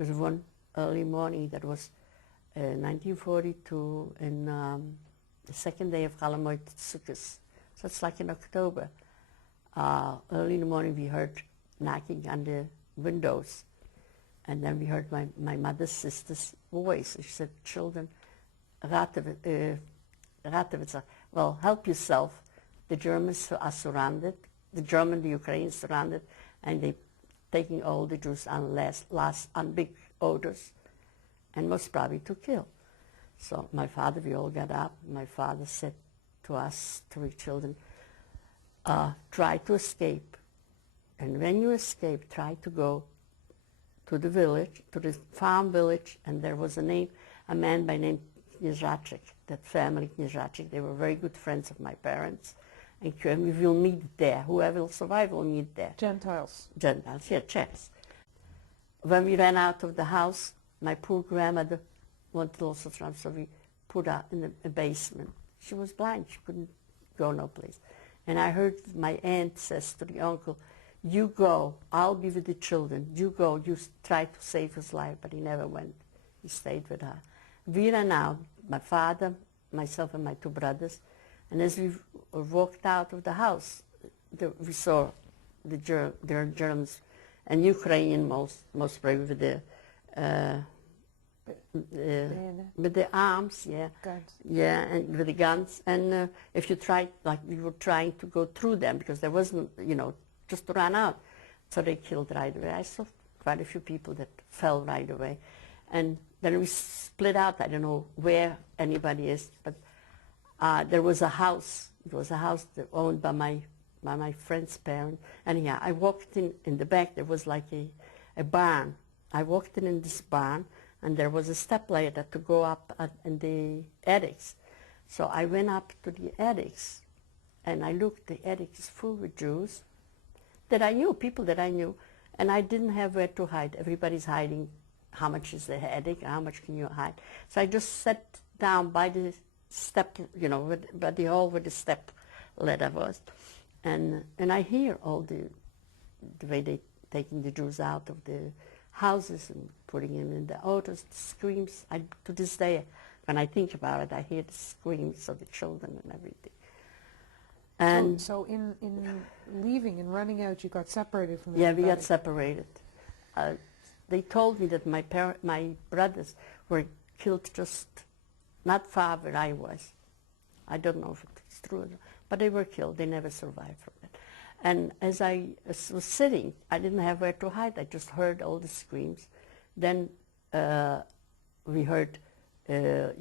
because one early morning, that was 1942, in the second day of Chalamoid Sukkot, so it's like in October. Early in the morning, we heard knocking on the windows, and then we heard my mother's sister's voice. She said, "Children, Ratowitz, well, help yourself. The Germans are surrounded. The Ukrainians surrounded, and they taking all the Jews on on big orders, and most probably to kill." So my father, we all got up. My father said to us, three children, try to escape. And when you escape, try to go to the village, to the farm village, and there was a man by name Kniezhacek, that family Kniezhacek. They were very good friends of my parents. And we will meet there. Whoever will survive will meet there. Gentiles. Gentiles, yeah, Czechs. When we ran out of the house, my poor grandmother wanted also to run, so we put her in the basement. She was blind, she couldn't go no place. And I heard my aunt says to the uncle, "You go, I'll be with the children. You go, you try to save his life," but he never went. He stayed with her. We ran out, my father, myself, and my two brothers. And as we walked out of the house, we saw the Germans and Ukrainian most probably with the arms, yeah, Guns. yeah, and with the guns. And if you tried, like we were trying to go through them because there wasn't, just to run out, so they killed right away. I saw quite a few people that fell right away, and then we split out. I don't know where anybody is, but. There was a house. It was a house owned by my friend's parents. And yeah, I walked in the back. There was like a barn. I walked in this barn, and there was a step ladder to go up in the attics. So I went up to the attics, and I looked. The attic is full with Jews that I knew, people that I knew, and I didn't have where to hide. Everybody's hiding. How much is the attic? How much can you hide? So I just sat down by the step, by the hall where the step ladder was, and I hear all the way they taking the Jews out of the houses and putting them in the autos, the screams. To this day, when I think about it, I hear the screams of the children and everything. And so in leaving and running out, you got separated from yeah, everybody. we got separated. They told me that my brothers were killed just not far where I was. I don't know if it's true, but they were killed. They never survived from it. And as I was sitting, I didn't have where to hide. I just heard all the screams. Then we heard the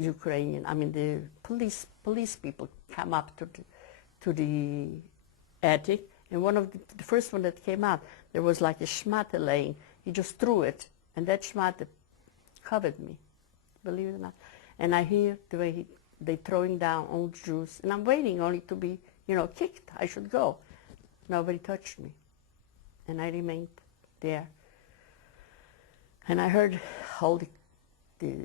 police people come up to the attic, and one of the first one that came out, there was like a schmatte laying. He just threw it, and that schmatte covered me, believe it or not. And I hear the way they throwing down old Jews, and I'm waiting only to be, kicked. I should go. Nobody touched me, and I remained there. And I heard all the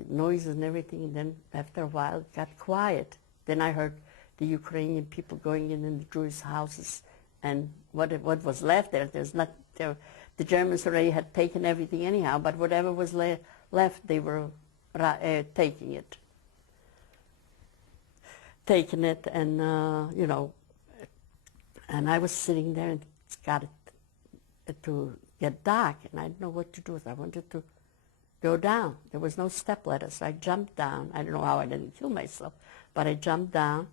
noises and everything, and then after a while it got quiet. Then I heard the Ukrainian people going in the Jewish houses, and what was left there, the Germans already had taken everything anyhow, but whatever was left, they were taking it, and and I was sitting there, and it's got to get dark, and I didn't know what to do. I wanted to go down. There was no step ladder, so I jumped down. I don't know how I didn't kill myself, but I jumped down,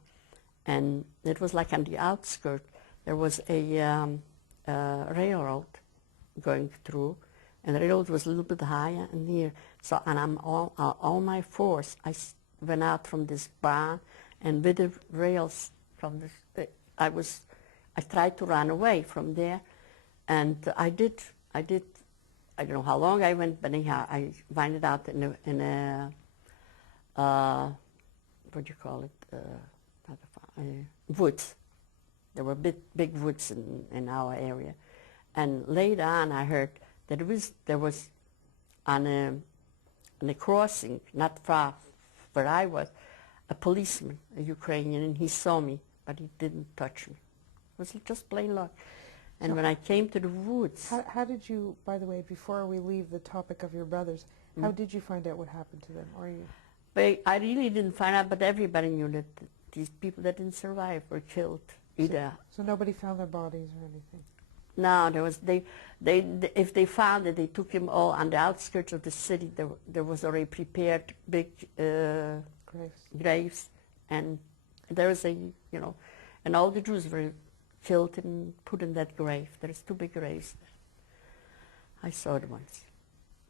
and it was like on the outskirts. There was a railroad going through, and the railroad was a little bit higher and near. So, and I'm all my force, I went out from this barn, and with the rails from this, I tried to run away from there, and I did. I don't know how long I went, but anyhow, I found out in a what do you call it? Not a farm, woods. There were big woods in our area, and later on, I heard that there was on a crossing not far where I was, a policeman, a Ukrainian, and he saw me, but he didn't touch me. It was just plain luck. And when I came to the woods, How did you, by the way, before we leave the topic of your brothers, how did you find out what happened to them? Or you? but I really didn't find out, but everybody knew that these people that didn't survive were killed. Either So nobody found their bodies or anything? no, there was if they found it, they took him all on the outskirts of the city. There was already prepared big graves, and there was and all the Jews were killed and put in that grave. There's two big graves there. I saw it once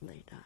laid on.